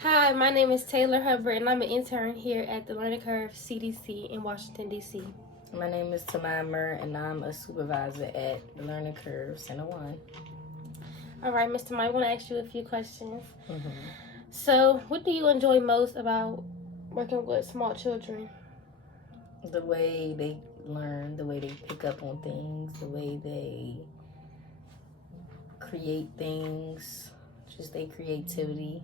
Hi, my name is Taylor Hubbard, and I'm an intern here at the Learning Curve CDC in Washington, D.C. My name is Tamar, and I'm a supervisor at the Learning Curve Center 1. All right, Mr. Mike, I want to ask you a few questions. Mm-hmm. So, what do you enjoy most about working with small children? The way they learn, the way they pick up on things, the way they create things, just their creativity.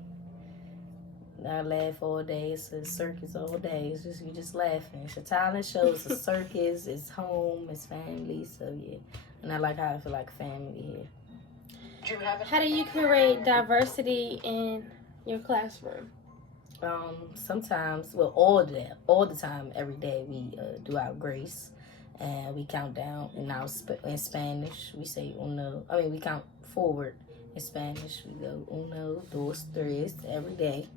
I laugh all day. It's a circus all day. It's just you just laughing. It's a talent show. It's a circus. It's home. It's family. So yeah, and I like how I feel like family here. How do you create diversity in your classroom? Sometimes, well, all the time, every day we do our grace, and we count down. In Spanish, we say uno. I mean, we count forward. In Spanish, we go uno, dos, tres every day.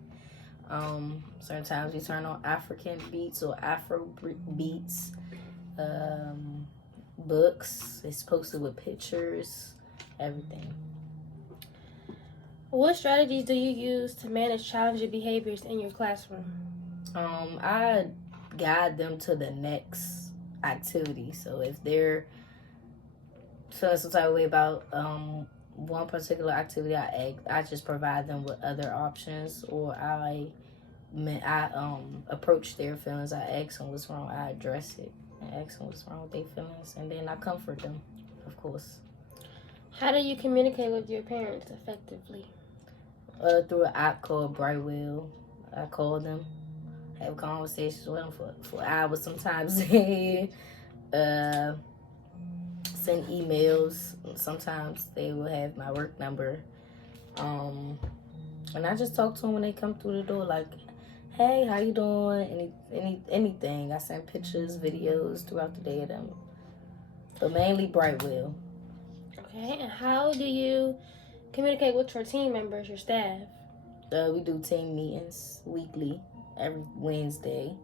Sometimes we turn on African beats or Afro beats. Books. It's posted with pictures, everything. What strategies do you use to manage challenging behaviors in your classroom? I guide them to the next activity. So if they're feeling some type of way about one particular activity, I just provide them with other options, or I approach their feelings. I ask them what's wrong. I address it. I ask them what's wrong with their feelings, and then I comfort them, of course. How do you communicate with your parents effectively? Through an app called Brightwheel. I call them, have conversations with them for hours sometimes. Send emails. Sometimes they will have my work number. And I just talk to them when they come through the door, like, hey, how you doing? Anything. I send pictures, videos throughout the day of them. But mainly Brightwheel. Okay, and how do you communicate with your team members, your staff? We do team meetings weekly, every Wednesday.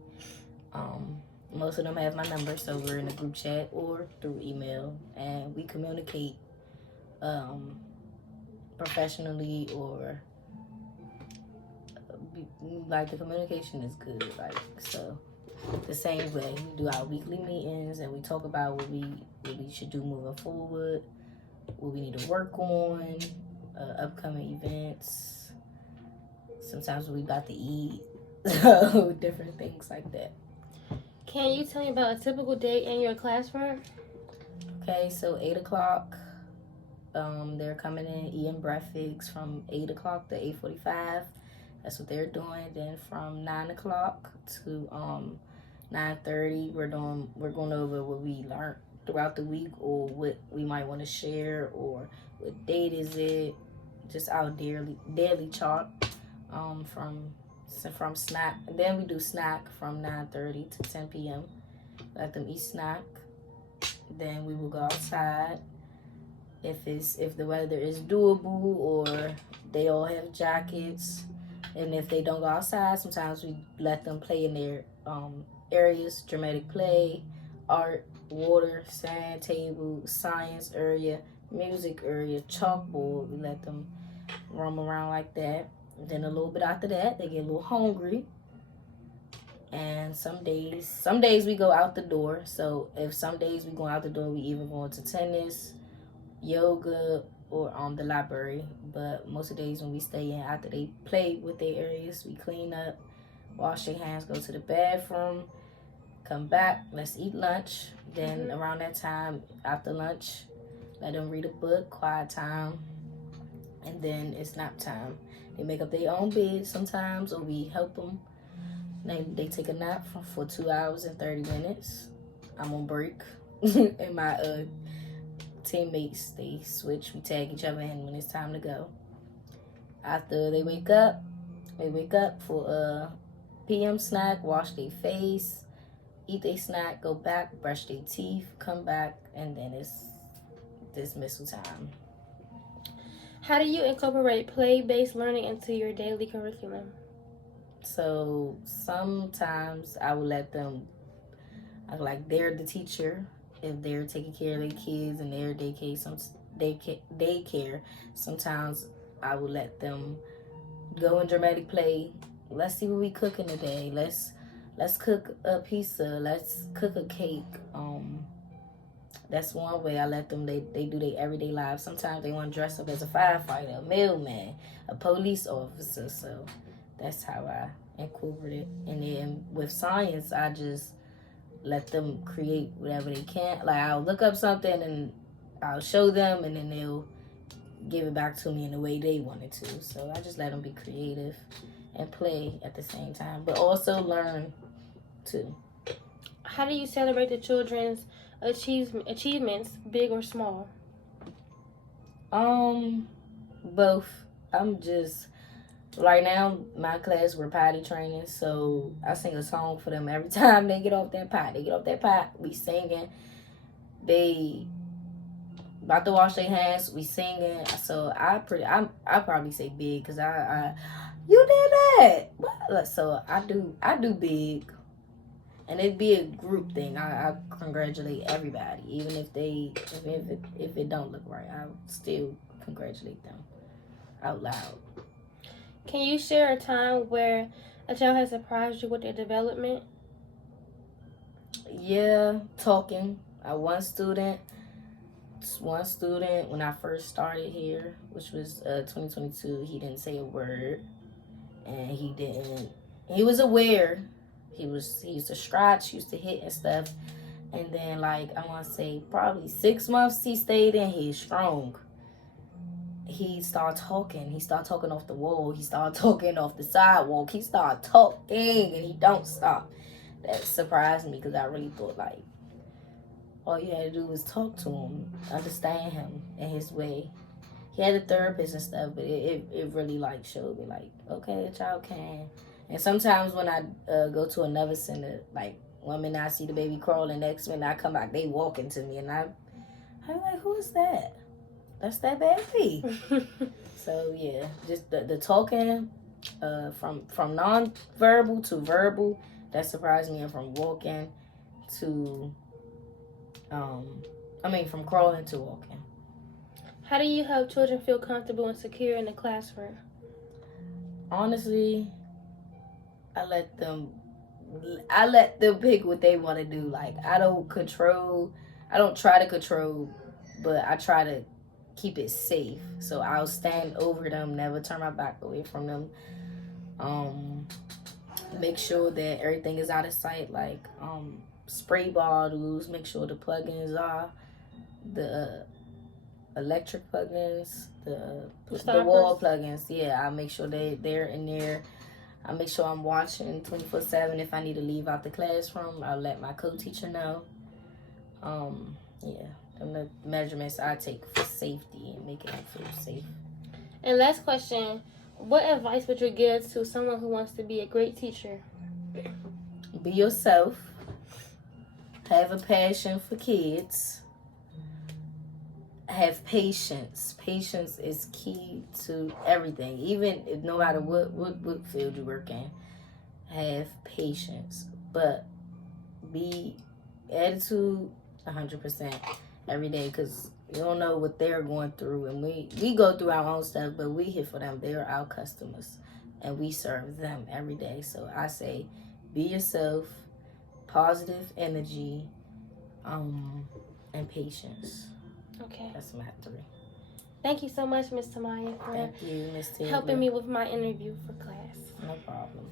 Most of them have my number, so we're in a group chat or through email, and we communicate professionally, or like the communication is good. Like, so the same way we do our weekly meetings, and we talk about what we should do moving forward, what we need to work on, upcoming events. Sometimes we about to eat, so different things like that. Can you tell me about a typical day in your classroom? Okay, so 8 o'clock, they're coming in, eating breakfast from 8 o'clock to 8:45. That's what they're doing. Then from 9 o'clock to 9:30, we're going over what we learned throughout the week, or what we might want to share, or what date is it. Just our daily chart from snack. And then we do snack from 9:30 to 10 p.m. Let them eat snack. Then we will go outside if the weather is doable, or they all have jackets. And if they don't go outside, sometimes we let them play in their areas: dramatic play, art, water, sand, table, science area, music area, chalkboard. We let them roam around like that. Then a little bit after that, they get a little hungry. And some days we go out the door. So if some days we go out the door, we even go into tennis, yoga, or the library. But most of the days when we stay in, after they play with their areas, we clean up, wash their hands, go to the bathroom, come back, let's eat lunch. Then around that time, after lunch, let them read a book, quiet time, and then it's nap time. They make up their own bed sometimes, or we help them. They take a nap for 2 hours and 30 minutes. I'm on break, and my teammates, they switch. We tag each other in when it's time to go. After they wake up for a PM snack, wash their face, eat their snack, go back, brush their teeth, come back, and then it's dismissal time. How do you incorporate play-based learning into your daily curriculum? So sometimes I will let them, like, they're the teacher. If they're taking care of their kids in their daycare, sometimes I will let them go in dramatic play. Let's see what we cooking today. Let's cook a pizza. Let's cook a cake. That's one way I let them. They do their everyday lives. Sometimes they want to dress up as a firefighter, a mailman, a police officer. So that's how I incorporate it. And then with science, I just let them create whatever they can. Like I'll look up something and I'll show them, and then they'll give it back to me in the way they wanted to. So I just let them be creative and play at the same time, but also learn too. How do you celebrate the children's achievements, big or small? Both. I'm just right now. My class we're potty training, so I sing a song for them every time they get off that pot. They get off that pot, we singing. They about to wash their hands, we singing. So I probably say big because I you did that. So I do big. And it'd be a group thing. I congratulate everybody, even if it don't look right. I still congratulate them out loud. Can you share a time where a child has surprised you with their development? Yeah, talking. One student when I first started here, which was 2022, he didn't say a word, and he was aware. He used to scratch, he used to hit and stuff. And then, like, I want to say probably 6 months he stayed in, he's strong. He started talking. He started talking off the wall. He started talking off the sidewalk. He started talking, and he don't stop. That surprised me because I really thought, like, all you had to do was talk to him, understand him in his way. He had a therapist and stuff, but it really, like, showed me, like, okay, the child can. And sometimes when I go to another center, like, one minute I see the baby crawling, next minute I come back, they walking to me, and I'm like, who is that? That's that baby. So, yeah, just the talking from non-verbal to verbal, that surprised me, and from walking to, from crawling to walking. How do you help children feel comfortable and secure in the classroom? Honestly, I let them pick what they want to do. Like, I don't try to control, but I try to keep it safe. So I'll stand over them, never turn my back away from them. Make sure that everything is out of sight, like spray bottles, make sure the plugins are the electric plugins, the wall plugins. Yeah, I make sure they're in there. I make sure I'm watching 24/7. If I need to leave out the classroom, I'll let my co-teacher know. Yeah, and the measurements I take for safety and making them feel safe. And last question, what advice would you give to someone who wants to be a great teacher? Be yourself. Have a passion for kids. Have patience. Patience is key to everything. Even if no matter what field you work in, have patience. But be attitude 100% every day, because you don't know what they're going through, and we go through our own stuff, but we here for them. They're our customers, and we serve them every day. So I say, be yourself, positive energy, and patience. Okay. That's my 3. Thank you so much, Miss Tamaya, for Thank you, Miss Taylor. helping me with my interview for class. No problem.